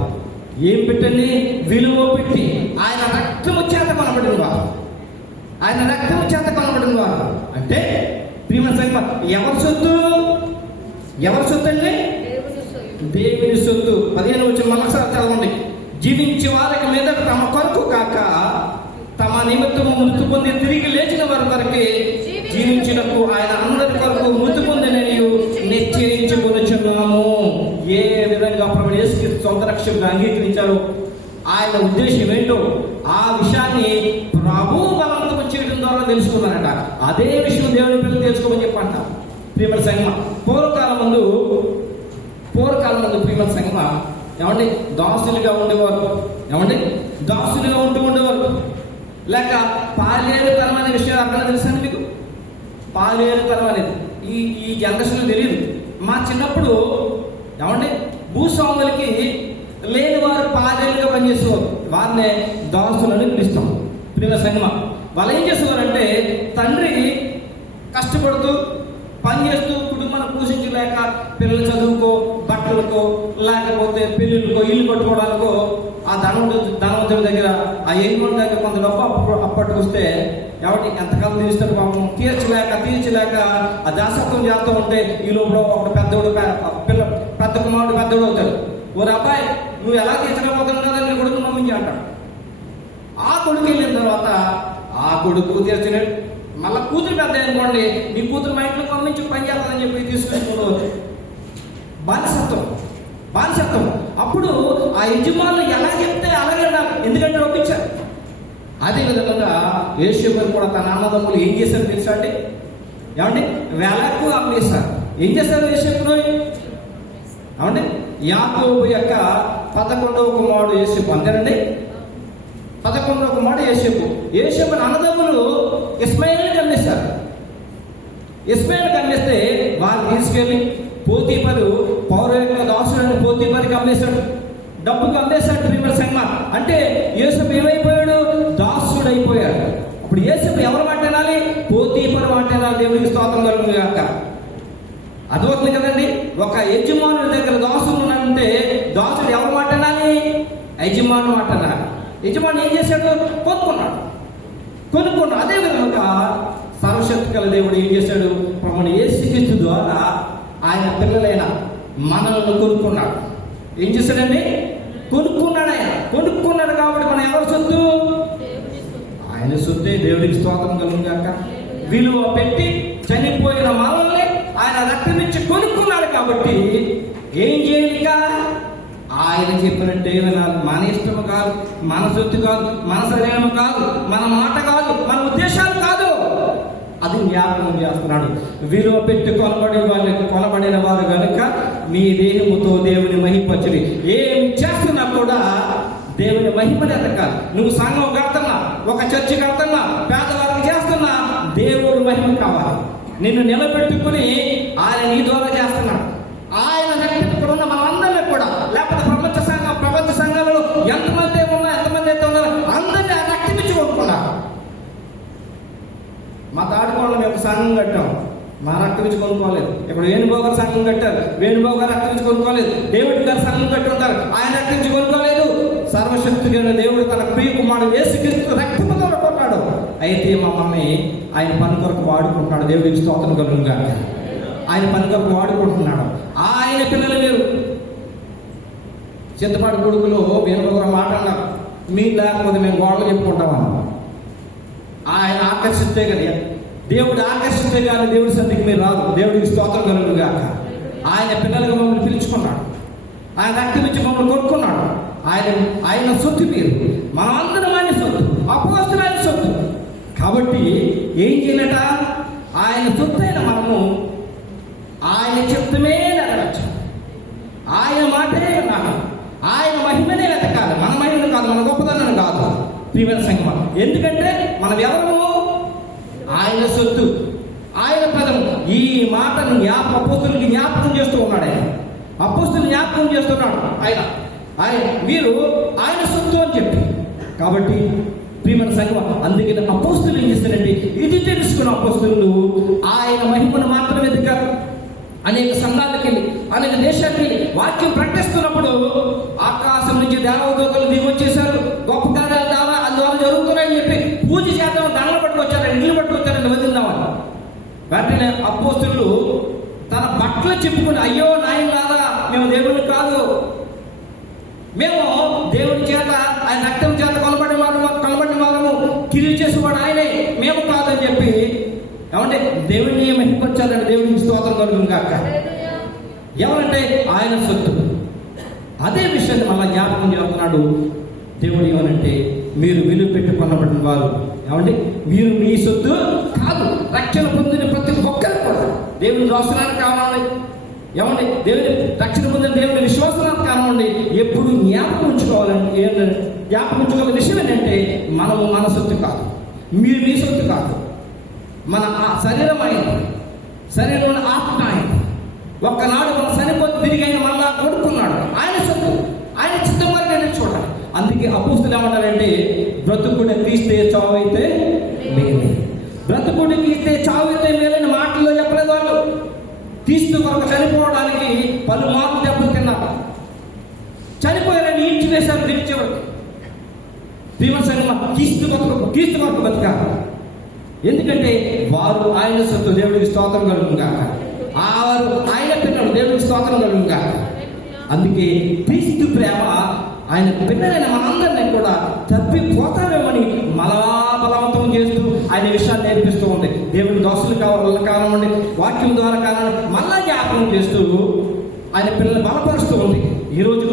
ఏం పెట్టండి? విలువ పెట్టి ఆయన రక్తము చేత కొనబడిన వారు. ఆయన రక్తము చేత కొనబడిన వారు అంటే ప్రియమైన సంగమా, ఎవరి సొత్తు? ఎవరి సొత్తు అండి? దేవుని సొత్తు. 15 వచ్చి మరొకసారి చదవండి. జీవించే వారికి మీద తమ కొరకు కాక తమ నిమిత్తము మృతి పొంది తిరిగి లేచిన వారి కొరకే జీవించినప్పుడు ఆయన అందరి కొరకు మృతి పొందినని నిశ్చయించుకొనుచున్నాము. ఏ విధంగా ప్రభు యేసుక్రీస్తు సొంత రక్షకుడిగా అంగీకరించారు, ఆయన ఉద్దేశం ఏంటో ఆ విషయాన్ని ప్రభు బలవంతం చేయడం ద్వారా తెలుసుకున్నారట. అదే విషయం దేవుని పిల్లలు తెలుసుకోమని చెప్పంట. ప్రియమైన సంగమా, పూర్వకాలం ముందు ప్రియమైన సంగమా ఏమండి దాసులుగా ఉండేవారు. దాసులుగా ఉండేవారు. లేక పాలేరు తరం అనే విషయం అక్కడ తెలుసండి మీకు? పాలేరు తరం అనేది ఈ జనరేషన్లో తెలియదు. మా చిన్నప్పుడు భూస్వాములకి లేని వారు పాలేరుగా పనిచేసేవారు. వారినే దాసులని పిలుస్తాం. ప్రియమైన సంగమా, వాళ్ళు ఏం చేసేవారంటే తండ్రి కష్టపడుతూ పనిచేస్తూ కుటుంబాన్ని పోషించలేక పిల్లల చదువుకో, బట్టలకో, లేకపోతే పెళ్ళిళ్ళకో, ఇల్లు కట్టుకోవడానికో ఆ ధనవంతుడి దగ్గర, ఆ ఏనుగుల దగ్గర కొంత డబ్బు అప్పట్టుకొస్తే ఎంతకాలం తీరుస్తారు పాపం. తీర్చలేక ఆ దాసత్వం చేస్తూ ఉంటే ఈ లోపల ఒక పెద్ద కుమారుడు పెద్దోడు అవుతాడు. ఓ అబ్బాయి నువ్వు ఎలా తీర్చలేకపోతున్నావు నీ కొడుకు మమ్మీ అంటాడు. ఆ కొడుకు వెళ్ళిన తర్వాత ఆ కొడుకు తీర్చలేడు. మళ్ళీ కూతురు పెద్ద అనుకోండి, నీ కూతురు మా ఇంట్లో పంపించి పని చేస్తానని చెప్పి తీసుకుని బానిసత్వం. అప్పుడు ఆ యజమానులు ఎలా చెప్తే అలాగే ఎందుకంటే ఒప్పించారు. అదే విధంగా యేసేపు కూడా తన అన్నదమ్ములు ఏం చేశారు తెలుసా అండి? వేలకు అమ్మేశారు. ఏం చేశారు యేసేపును? యాకోబు యొక్క 11వ కుమారుడు యేసేపు. అంతేనండి, 11వ కుమారుడు యేసేపు అన్నదమ్ములు ఇస్మాయిల్ని అమ్మేశారు. అమ్మేస్తే వారు తీసుకెళ్ళి పోతీఫరు పౌర యొక్క దాసులను పోతీఫర్కి అమ్మేశాడు, డబ్బుకు అమ్మేశాడు. ప్రియమైన సంగమా, అంటే యేసేపు ఏమైపోయాడు? దాసుడు అయిపోయాడు. అప్పుడు యేసేపు ఎవరు మాట వినాలి? పోతీఫరు మాట వినాలి. దేవునికి స్తోత్రం కలుగును గాక. అర్థమవుతుంది కదండి? ఒక యజమానుడి దగ్గర దాసుడు అంటే దాసుడు ఎవరు మాట వినాలి? యజమాను మాట వినాలి. యజమాని ఏం చేశాడు? కొనుక్కున్నాడు. అదే విధంగా సర్వశక్తి గల దేవుడు ఏం చేశాడు? ప్రభువుని యేసుక్రీస్తు ద్వారా ఆయన పిల్లలైన మనల్ని కొనుక్కున్నాడు. ఏం చేశాడండి? కొనుక్కున్నాడు కాబట్టి మనం ఎవరి సొత్తు? ఆయన సొత్తే. దేవుడికి స్తోత్రం కలుగును గాక. విలువ పెట్టి చనిపోయిన మనల్ని ఆయన రక్తం నుంచి కొనుక్కున్నాడు కాబట్టి ఏం చేయలేక ఆయన చెప్పినట్టే వినాలి. మన ఇష్టము కాదు, మన సొత్తు కాదు, మన శరీరం కాదు, మన మాట కాదు, మన ఉద్దేశాలు కాదు. అది జ్ఞాపకం చేస్తున్నాడు. విలువ పెట్టి కొనబడిన వారు కనుక మీ దేహముతో దేవుని మహిమపరచుడి. ఏమి చేస్తున్నా కూడా దేవుని మహిమని ఎతకాలి. నువ్వు సంఘం కడుతున్నా, ఒక చర్చి కడుతున్నా, పేదవారికి చేస్తున్నా, దేవుడు మహిమ కావాలి. నిన్ను నిలబెట్టుకుని ఆయన నీ ద్వారా చేస్తున్నాడు. ఆయన ఇక్కడ ఉన్న మనందరినీ కూడా, లేకపోతే ప్రపంచ సంఘాలలో ఎంతమంది అయితే ఉన్నారో అందరినీ ఆయన రక్తించి కొనుక్కున్నారు. మా తాడుకోవడం మేము సంఘం కట్టాం, మా రక్తం ఇచ్చి కొనుక్కోలేదు. ఇక్కడ వేణుబాబు గారు సంఘం కట్టారు, వేణుబాబు గారు రక్తం ఇచ్చి కొనుక్కోలేదు. దేవుడి గారు సంఘం కట్టి ఉంటారు, ఆయన రక్తం ఇచ్చి కొనుక్కోలేదు. సర్వశక్తిగా దేవుడు తన ప్రియ కుమారుడు యేసుక్రీస్తు రక్తముతో కొన్నాడు. అయితే మమ్మల్ని ఆయన పని కొరకు వాడుకుంటున్నాడు. దేవుడికి స్తోత్రం కలుగుగా. ఆయన పని కొరకు వాడుకుంటున్నాడు. ఆయన పిల్లలు మీరు చింతపాటి కొడుకులు వేణుబాబు మాట అన్నారు, మీరు లేకపోతే మేము గోడలు చెప్పుకుంటామని. ఆయన ఆకర్షిస్తే కదా, దేవుడు ఆకర్షిస్తే కానీ దేవుడి సన్నిధికి మీరు రాదు. దేవుడికి స్తోత్రం కలుగుగా. ఆయన పిల్లలుగా మమ్మల్ని పిలుచుకున్నాడు, ఆయన రక్తం ఇచ్చి మమ్మల్ని కొనుక్కున్నాడు. ఆయన సొత్తు మీరు, మనందరం ఆయన సొత్తు, అపోస్తలుల ఆయన సొత్తు. కాబట్టి ఏం చేయనట, ఆయన సొత్తు అయిన మనము ఆయన చిత్తమే నెరవేర్చాలి. ఆయన మాటే వినాలి, ఆయన మహిమనే వెతకాలి. మన మహిమను కాదు, మన గొప్పదనం కాదు ప్రియమైన సంఘం. ఎందుకంటే మనం ఎవరము? ఆయన సొత్తు, ఆయన పదము. ఈ మాటను అపోస్తలునికి జ్ఞాపకం చేస్తూ ఉన్నాడు. అపోస్తలు జ్ఞాపకం చేస్తున్నాడు. ఆయన మీరు ఆయన సొత్తు అని చెప్పి. కాబట్టి ప్రియమైన సంఘం, అందుకని అపోస్తలు ఏం చేస్తారంటే, ఇది తెలుసుకున్న అపోస్తలు ఆయన మహిమను మాత్రం ఎదిగారు. అనేక సంఘాలకు వెళ్ళి, అనేక దేశాలకు వెళ్ళి వాక్యం ప్రకటిస్తున్నప్పుడు ఆకాశం నుంచి దేవదూతలు దిగి వచ్చేసారు. గొప్ప కార్యాల ద్వారా అందువల్ల జరుగుతున్నాయని చెప్పి పూజ చేద్దాం, దండలు పట్టుకొచ్చారండి, ఇల్లు పట్టుకొచ్చారండి, వదిలిందామని. వెంటనే అపోస్తలు తన బట్టలు చెప్పుకుని, అయ్యో నాయన రాదా, మేము దేవుడిని కాదు, మేము దేవుడి చేత ఆయన రక్తం చేత కొనబడిన వారము, కిరీలు చేసేవాడు ఆయనే, మేము కాదని చెప్పి ఏమంటే దేవుడిని మహిమపరచాలంటే దేవుడికి స్తోత్రం కలుగును గాక. ఎవరంటే ఆయన సొత్తు. అదే విషయాన్ని మళ్ళీ జ్ఞాపకం చేస్తున్నాడు దేవుడు. ఏమనంటే మీరు విలువ పెట్టి కొనబడిన వారు. ఏమంటే మీరు మీ సొత్తు కాదు. రక్షణ పొందిన ప్రతి ఒక్కరు కూడా దేవుని దోషణానికి కావాలి. ఏమండి దేవుని రక్షణ పొందిన దేవుని విశ్వాసానికి కానివ్వండి, ఎప్పుడు జ్ఞాపకం ఉంచుకోవాలంటే జ్ఞాపకం ఉంచుకోవాల విషయం ఏంటంటే, మనము మన సొత్తు కాదు, మీరు మీ సొత్తు కాదు. మన శరీరం అయింది, శరీరంలో ఆత్మ అయింది. ఒక్కనాడు మన చనిపోతే తిరిగి ఆయన మళ్ళా కొడుకున్నాడు. ఆయన సొత్తు, ఆయన చిత్తం వరకు చూడాలి. అందుకే అపోస్తలులు ఏమంటారంటే, బ్రతుకుడు క్రీస్తే చావు అయితే మేలే. బ్రతుకుడు క్రీస్తే చావు అయితే మేలని మాటల్లో చెప్పలేదు వాళ్ళు. క్రీస్తు కొరకు చనిపోవడానికి పలుమార్లు దెబ్బలు తిన్నారు. చనిపోయారని ఈడ్చి వేశారు తిరిచేవారు. క్రీస్తు కొరకు బతికారు. ఎందుకంటే వారు ఆయన సొత్తు. దేవుడికి స్తోత్రం కలుగుగా. వారు ఆయన పిల్లలు, దేవుడికి స్తోత్రం కలుగుగా. అందుకే క్రీస్తు ప్రేమ ఆయన పిల్లలైన మనందరినీ కూడా తప్పిపోతామేమని మళ్ళా బలవంతం చేస్తూ ఆయన విషయాన్ని నేర్పిస్తూ ఉంది. దేవుని దోషులు కానివ్వండి, వాక్యం ద్వారా కానివ్వండి, మళ్ళా జ్ఞాపకం చేస్తూ ఆయన పిల్లల్ని బలపరుస్తూ ఉంది. ఈరోజు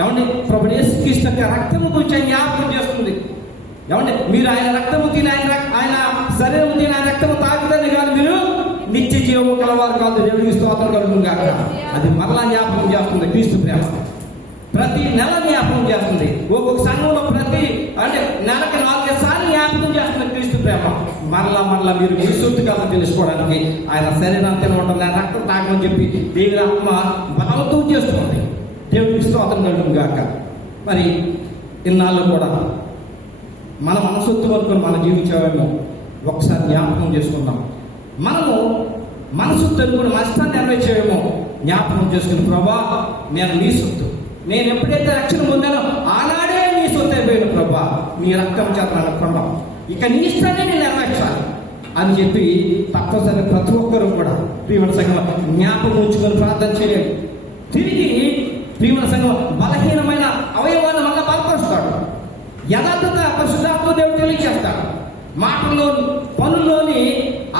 ఏమండి ప్రభువు యేసుక్రీస్తు యొక్క రక్తము గురించి ఆయన జ్ఞాపకం చేస్తుంది. ఏమంటే మీరు ఆయన రక్తము తిని, ఆయన శరీరము తిని, ఆయన రక్తము తాగుదని కానీ మీరు నిత్య జీవము కలవారు కాదు. దేవుడికి స్తోత్రం కలుగును గాక. అది మరలా జ్ఞాపకం చేస్తుంది క్రీస్తు ప్రేమ. ప్రతి నెల జ్ఞాపకం చేస్తుంది. ఒక్కొక్క సంఘంలో ప్రతి నెలకి 4 సార్లు జ్ఞాపకం చేస్తుంది క్రీస్తు ప్రేమ. మరలా మీరు మీ సొత్తు కాదు తెలుసుకోవడానికి ఆయన శరీరాన్ని తినవడం, ఆయన రక్తం తాగమని చెప్పి దేవుని ఆత్మ బలవంతం చేస్తుంది. దేవుడికి స్తోత్రం కలుగును గాక. మరి ఇన్నాళ్ళు కూడా మనం మన సొత్తు అనుకుని మనం జీవించామేమో ఒకసారి జ్ఞాపకం చేసుకుందాం. మనము మన సొత్తు అనుకుని మన ఇష్టాన్ని నెరవేర్చేమో జ్ఞాపకం చేసుకుని, ప్రభా నేను నీ సొత్తు, నేను ఎప్పుడైతే రక్షణ పొందానో ఆనాడే నీ సొత్తు అయిపోయిన ప్రభా, నీ రక్తం చేత అనుకున్నాం, ఇక నీ ఇష్టాన్ని నేను నెరవేర్చాలి అని చెప్పి తప్పనిసరి ప్రతి ఒక్కరూ కూడా ప్రియమైన సంఘం జ్ఞాపకం ఉంచుకొని ప్రార్థన చేయాలి. తిరిగి ప్రియమైన సంఘం బలహీనమైన అవయవాన్ని మళ్ళీ బలపరుస్తాడు. యథార్థత పరిశుద్ధాత్మ దేవుడు తెలియజేస్తాడు. మాటల్లోని పనుల్లోని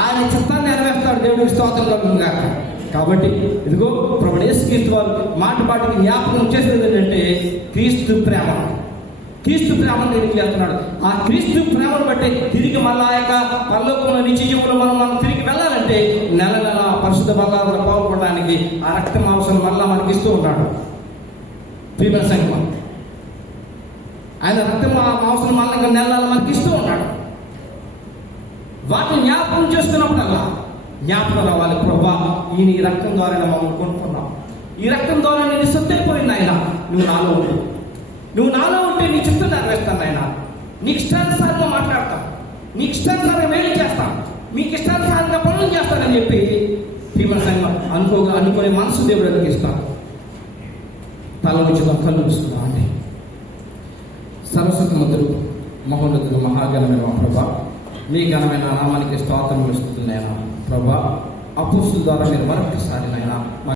ఆయన చిత్తాన్ని నెరవేర్స్తాడు. దేవుడికి స్తోత్రం కలుగును గాక. కాబట్టి ఇదిగో ప్రభువు యేసుక్రీస్తు వారు మాటికి జ్ఞాపకం చేసేది ఏంటంటే క్రీస్తు ప్రేమ. క్రీస్తు ప్రేమను తెలియజేస్తున్నాడు. ఆ క్రీస్తు ప్రేమను బట్టి తిరిగి మళ్ళా యొక్క పరలోకంలో నిత్య జీవులు మనం తిరిగి వెళ్ళాలంటే నెల నెల పరిశుద్ధ బలాలను పాల్గొనడానికి ఆ రక్త మాంసం మళ్ళా మనకి ఇస్తూ ఉంటాడు. ప్రియమైన సంఘం, ఆయన రక్త మాంసం మళ్ళీ నెల మనకి ఇస్తూ ఉంటాడు. వాటిని జ్ఞాపకం చేసుకున్నప్పుడల్లా జ్ఞాపకం రావాలి, ప్రభా ఈ రక్తం ద్వారా మమ్మల్ని కొనుక్కున్నాం, ఈ రక్తం ద్వారా నేను సొత్తైపోయింది ఆయన, నువ్వు నాలో ఉండు, నువ్వు నాలో ఉంటే నీ చిత్తం నెరవేరుస్తాను ఆయన, నీకు ఇష్టానుసారంగా మాట్లాడతాను, నీకు ఇష్టానుసారంగా వేలు చేస్తాను, మీకు ఇష్టానుసారంగా పనులు చేస్తానని చెప్పి ప్రియమైన సంఘం అనుకునే మనసు దేవుడు ఎదిగిస్తాను. తల నుంచి కళ్ళు చూసుకున్నాం అండి. సర్వసత్తులు మహోన్నతులు మహాగణమైన మా ప్రభా, మీ ఘనమైన నామానికి స్తోత్రములు ఇస్తున్నాయన ప్రభా. అపోస్తుల ద్వారా మీరు మరొకసారి నాయన